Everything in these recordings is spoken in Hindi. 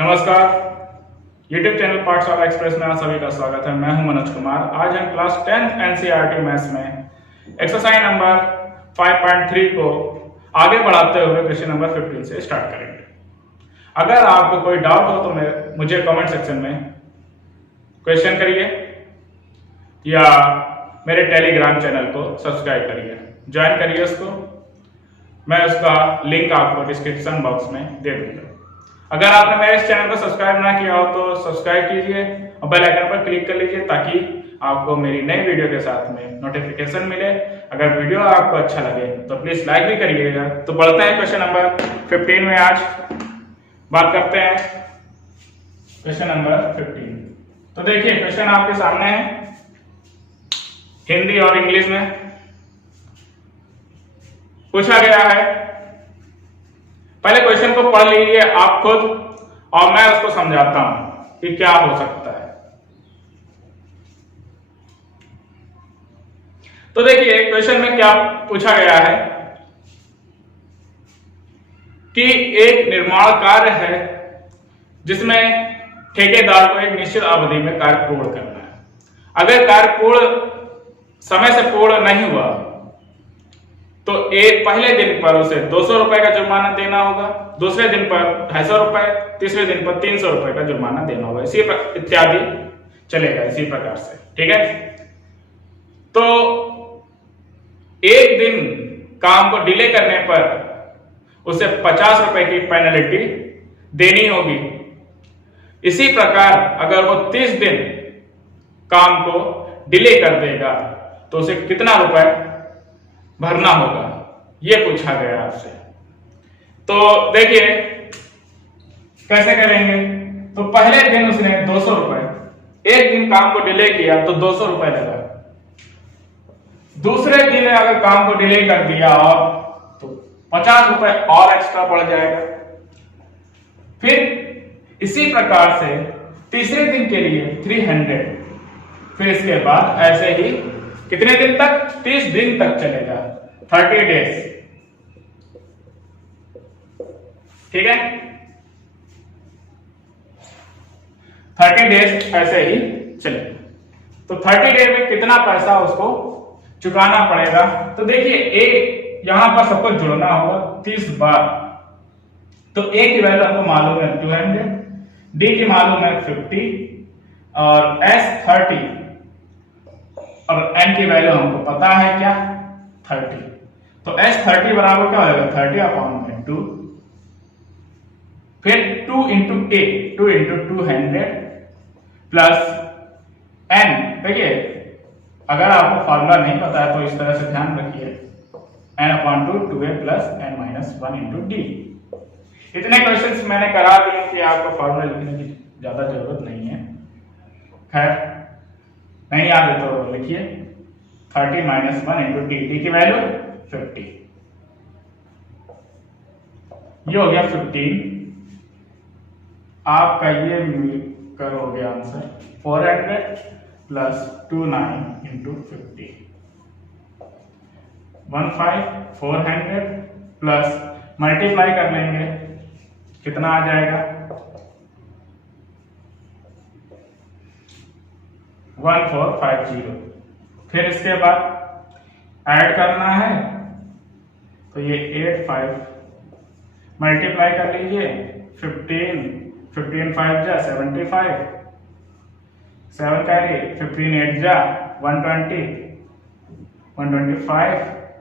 नमस्कार। YouTube चैनल पाठशाला एक्सप्रेस में आप सभी का स्वागत है। मैं हूं मनोज कुमार। आज हम क्लास 10th NCERT मैथ्स में एक्सरसाइज नंबर 5.3 को आगे बढ़ाते हुए क्वेश्चन नंबर 15 से स्टार्ट करेंगे। अगर आपको कोई डाउट हो तो मुझे कमेंट सेक्शन में क्वेश्चन करिए या मेरे टेलीग्राम चैनल को सब्सक्राइब करिए, ज्वाइन करिए उसको। मैं उसका लिंक आपको डिस्क्रिप्शन बॉक्स में दे दूंगा। अगर आपने मेरे इस चैनल को सब्सक्राइब ना किया हो तो सब्सक्राइब कीजिए और बेल आइकन पर क्लिक कर लीजिए ताकि आपको मेरी नई वीडियो के साथ में नोटिफिकेशन मिले। अगर वीडियो आपको अच्छा लगे तो प्लीज लाइक भी करिएगा। तो बढ़ते हैं क्वेश्चन नंबर 15 में। आज बात करते हैं क्वेश्चन नंबर 15। तो देखिए क्वेश्चन आपके सामने है, हिंदी और इंग्लिश में पूछा गया है। पहले क्वेश्चन को पढ़ लीजिए आप खुद और मैं उसको समझाता हूं कि क्या हो सकता है। तो देखिए क्वेश्चन में क्या पूछा गया है कि एक निर्माण कार्य है जिसमें ठेकेदार को एक निश्चित अवधि में कार्य पूर्ण करना है। अगर कार्य समय से पूर्ण नहीं हुआ तो एक पहले दिन पर उसे 200 रुपए का जुर्माना देना होगा, दूसरे दिन पर 250 रुपए, तीसरे दिन पर 300 रुपए का जुर्माना देना होगा। इसी इत्यादि चलेगा इसी प्रकार से, ठीक है। तो एक दिन काम को डिले करने पर उसे 50 रुपए की पेनल्टी देनी होगी। इसी प्रकार अगर वो 30 दिन काम को डिले कर देगा तो उसे कितना रुपए भरना होगा, यह पूछा गया आपसे। तो देखिए कैसे करेंगे। तो पहले दिन उसने 200 रुपए, एक दिन काम को डिले किया तो 200 रुपए लगा। दूसरे दिन अगर काम को डिले कर दिया और तो 50 रुपए और एक्स्ट्रा बढ़ जाएगा। फिर इसी प्रकार से तीसरे दिन के लिए 300। फिर इसके बाद ऐसे ही कितने दिन तक, 30 दिन तक चलेगा, 30 डेज, ठीक है। 30 डेज ऐसे ही चलेगा। तो 30 डेज में कितना पैसा उसको चुकाना पड़ेगा। तो देखिए एक यहां पर सबको जुड़ना होगा 30 बार। तो ए की वैल्यू आपको मालूम है 200, डी की मालूम है 50 और एस 30 और एन की वैल्यू हमको पता है क्या, 30। तो एस 30 बराबर क्या होगा, 30/2। फिर 2 इंटू ए, 2 इंटू 200 प्लस एन। देखिए अगर आपको फॉर्मूला नहीं पता है तो इस तरह से ध्यान रखिए, n/2 2a plus n-1 into D. इतने क्वेश्चंस मैंने करा दिए कि आपको फॉर्मूला लिखने की ज्यादा जरूरत नहीं है। खैर नहीं याद है तो लिखिए 30 - 1 इंटू डी, डी की वैल्यू 50। ये हो गया 15। आपका ये करोगे answer 400 plus 29 into 50, 400 plus multiply कर लेंगे, कितना आ जाएगा 1450। फिर इसके बाद ऐड करना है तो ये 85 मल्टीप्लाई कर लीजिए 15 5 जा 75, 7 कैरी 15 8 जा 120, 125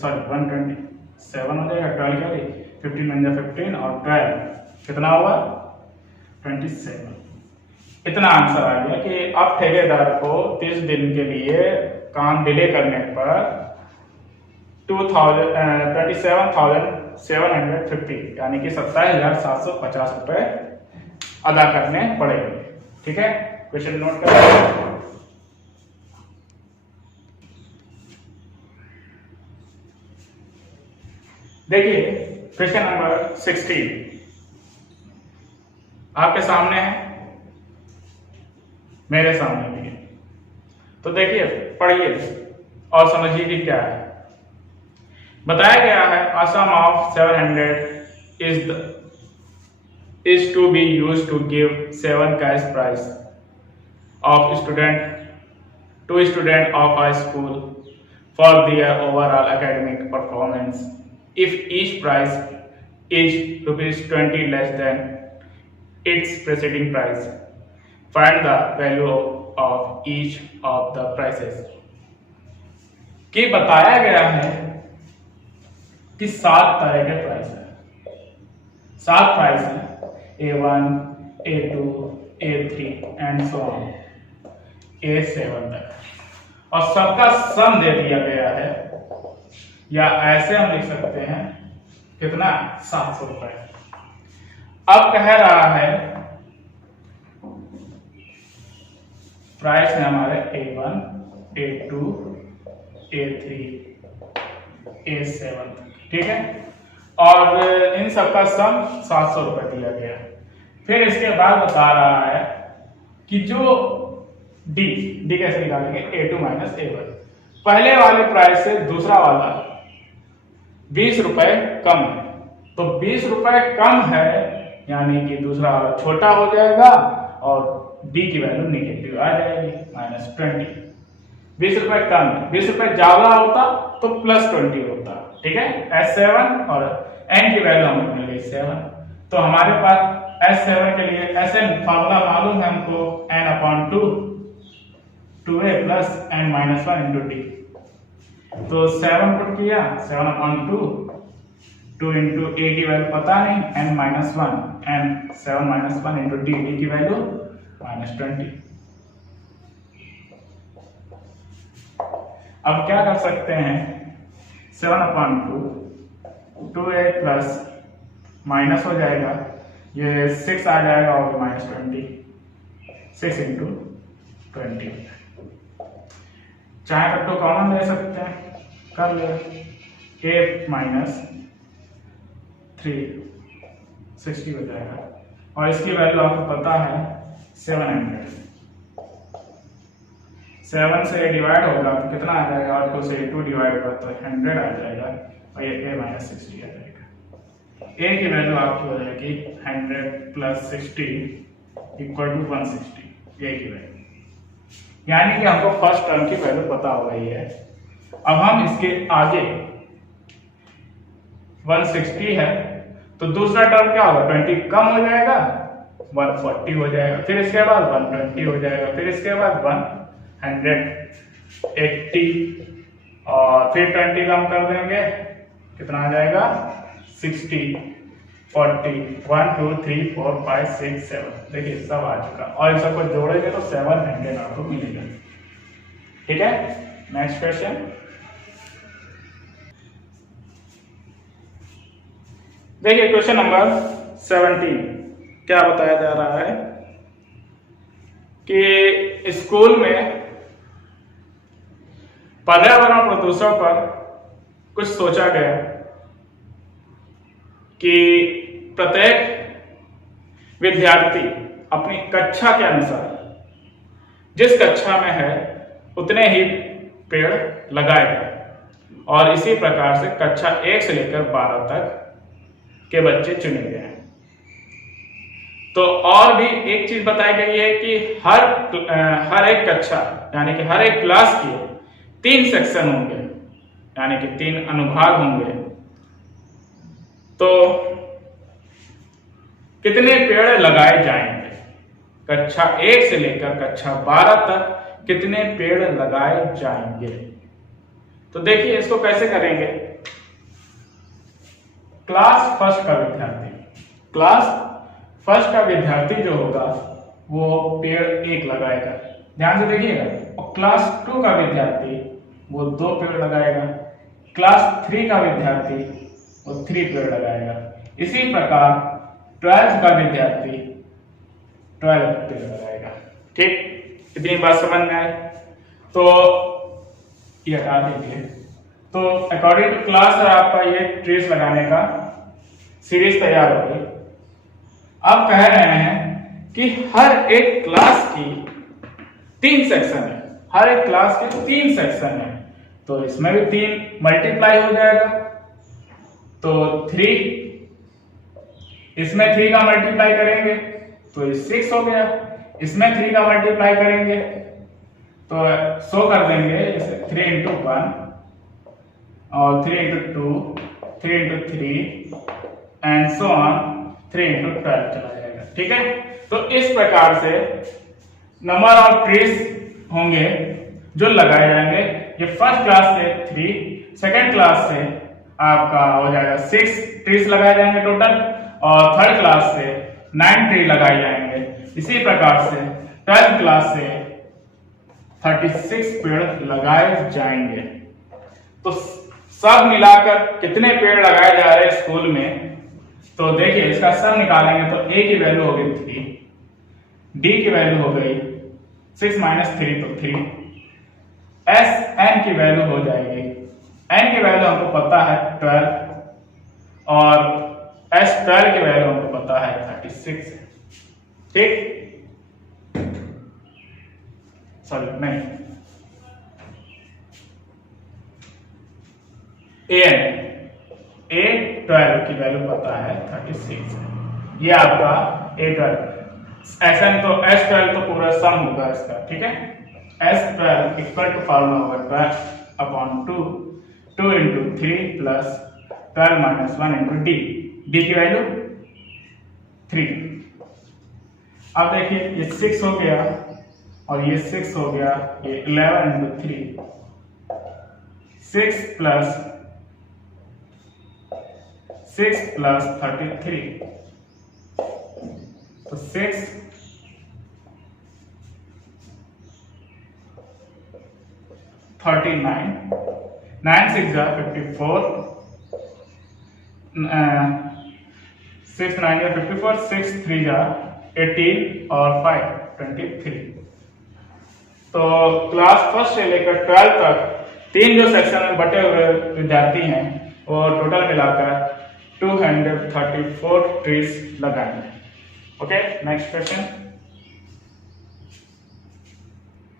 सॉरी 127 हो जाएगा, 12 कैरी 15 1 जा 15 और 12 कितना हुआ 27। इतना आंसर आ गया कि अब ठेकेदार को 30 दिन के लिए काम डिले करने पर 27,750 यानी कि 27,750 रुपए अदा करने पड़ेंगे, ठीक है। क्वेश्चन नोट करें। देखिए क्वेश्चन नंबर 16 आपके सामने है, मेरे सामने भी है। तो देखिए पढ़िए और समझिए कि क्या है। बताया गया है a sum of 700 is the is to be used to give 7 cash prize of student of a school for their overall academic performance. If each prize is rupees 20 less than its preceding price, find the value of each of the prices. कि बताया गया है कि 7 तरह के प्राइस है, 7 प्राइस है, A1, A2, A3 and so on A7 तक, और सबका सम दे दिया गया है, या ऐसे हम लिख सकते हैं कितना 700 रुपए। अब कह रहा है प्राइस है हमारे A1, A2, A3, A7, ठीक है, और इन सबका सम 700 रुपए दिया गया। फिर इसके बाद बता रहा है कि जो D कैसे निकालेंगे, A2 माइनस A1, पहले वाले प्राइस से दूसरा वाला 20 रुपए कम है, तो 20 रुपए कम है यानी कि दूसरा वाला छोटा हो जाएगा और D की वैल्यू निगेटिव आ जाएगी -20। 20 रुपए कम है, 20 रुपए ज्यादा होता तो +20 होता, ठीक है। S7 और n की वैल्यू हमें मिल गई 7, तो हमारे पास S7 के लिए Sn फॉर्मूला मालूम है हमको, n/2 2a plus n minus 1 into D. तो 7 पुट किया, 7/2, 2 इंटू a की वैल्यू पता नहीं, n minus 1, n 7 minus 1 into D की वैल्यू -20। अब क्या कर सकते हैं, 7/2 2a प्लस माइनस हो जाएगा, ये 6 आ जाएगा और -20, 6 इंटू 20। चाहे तो कॉमन ले सकते हैं, कर ले, a माइनस 3 60 हो जाएगा, और इसकी वैल्यू आपको पता है 700। 7 से डिवाइड होगा तो कितना आ जाएगा, और 2 से 2 डिवाइड होगा तो 100 आ जाएगा, और ये a माइनस 60 आ जाएगा। a की वैल्यू आपकी हो जाएगी 100 प्लस 60 इक्वल टू 160, a की वैल्यू, यानी कि हमको फर्स्ट टर्म की वैल्यू पता हो गई है। अब हम इसके आगे 160 है तो दूसरा टर्म क्या होगा, 20 कम हो जाएगा, 140 हो जाएगा, फिर इसके बाद 120 हो जाएगा, फिर इसके बाद 180, और फिर 20 कम कर देंगे, कितना आ जाएगा 60, 40, 1 2 3 4 5 6 7, देखिए सब आ चुका, और इन सबको जोड़ेंगे तो 700 आपको मिलेगा, ठीक है। नेक्स्ट क्वेश्चन, देखिए क्वेश्चन नंबर 17, क्या बताया जा रहा है कि स्कूल में पर्यावरण प्रदूषण पर कुछ सोचा गया कि प्रत्येक विद्यार्थी अपनी कक्षा के अनुसार जिस कक्षा में है उतने ही पेड़ लगाएगा, और इसी प्रकार से कक्षा 1 से लेकर 12 तक के बच्चे चुने गए हैं। तो और भी एक चीज बताई गई है कि हर एक कक्षा यानी कि हर एक क्लास के 3 सेक्शन होंगे, यानी कि 3 अनुभाग होंगे, तो कितने पेड़ लगाए जाएंगे, कक्षा 1 से लेकर कक्षा 12 तक कितने पेड़ लगाए जाएंगे। तो देखिए इसको कैसे करेंगे, क्लास फर्स्ट का विद्यार्थी जो होगा वो पेड़ 1 लगाएगा, ध्यान से देखिएगा, और क्लास 2 का विद्यार्थी वो 2 पेड़ लगाएगा, क्लास 3 का विद्यार्थी वो 3 पेड़ लगाएगा, इसी प्रकार 12th का विद्यार्थी 12 पेड़ लगाएगा। ठीक, इतनी बात समझ में आई, तो ये हटा दीजिए। तो अकॉर्डिंग टू क्लास आपका ये ट्रीज लगाने का सीरीज तैयार हो गई। अब कह रहे हैं कि हर एक क्लास की 3 सेक्शन है, हर एक क्लास के 3 सेक्शन है, तो इसमें भी 3 मल्टीप्लाई हो जाएगा, तो 3 इसमें 3 का मल्टीप्लाई करेंगे तो ये 6 हो गया, इसमें 3 का मल्टीप्लाई करेंगे तो 100 कर देंगे, इसे 3 इंटू 1 और 3 into 2, 3 into 3 and so on, 3 into 12 चला जाएगा। ठीक है, तो इस प्रकार से नंबर ऑफ ट्रीज होंगे जो लगाए जाएंगे। ये फर्स्ट क्लास से 3, सेकेंड क्लास से आपका हो जाएगा 6 ट्रीज लगाए जाएंगे टोटल, और थर्ड क्लास से 9 ट्री लगाए जाएंगे। इसी प्रकार से 12th क्लास से 36 पेड़ लगाए जाएंगे। तो सब मिलाकर कितने पेड़ लगाए जा रहे हैं स्कूल में, तो देखिए इसका सब निकालेंगे तो a की वैल्यू हो गई 3, d की वैल्यू हो गई 6 - 3 तो 3, n की वैल्यू हो जाएगी, n की वैल्यू हमको पता है 12 और S12 की वैल्यू हमको पता है 36। ठीक, सॉरी नहीं, A12 की वैल्यू पता है 36 है। ये आपका A12, SN तो S12 तो पूरा सम होगा इसका। ठीक है, S12 इक्वल टू फॉर्मूला होगा 12/2, 2 into 3 plus 12 - 1 into d, d की वैल्यू 3। अब देखिए ये 6 हो गया और ये 6 हो गया, ये 11 इंटू 3, 6 प्लस 33, तो 6 39, 9 6 जा 54, 6 9 जा 54, 6 3 जा 18 और 5 23। तो क्लास फर्स्ट से लेकर 12 तक 3 जो सेक्शन में बटे हुए विद्यार्थी हैं वो टोटल मिलाकर 234 ट्रीज लगाएंगे। Okay, next question.